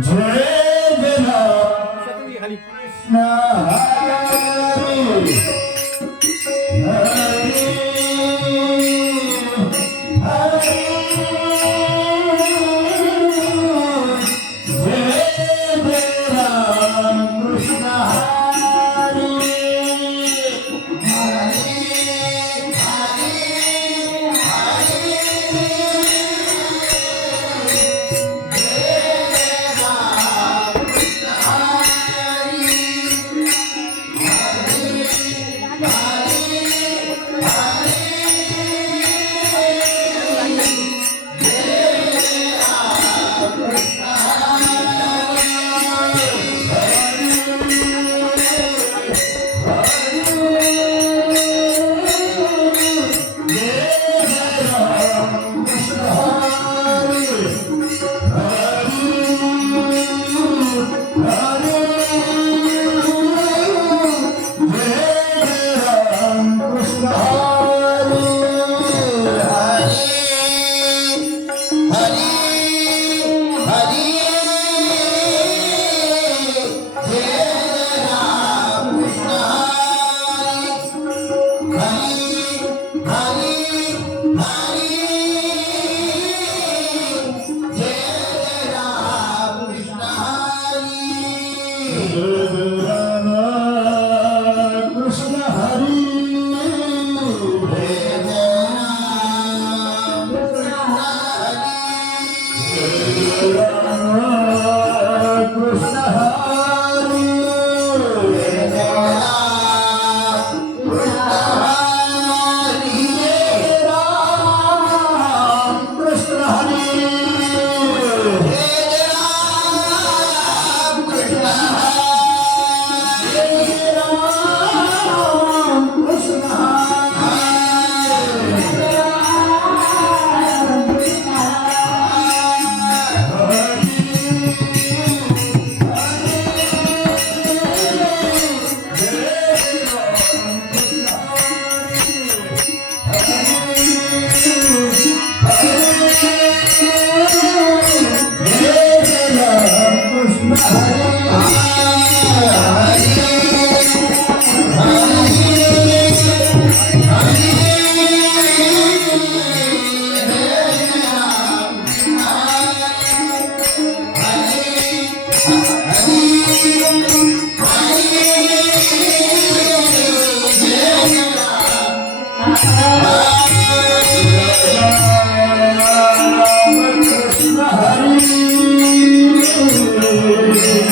Joy Bali, Bali, Bali.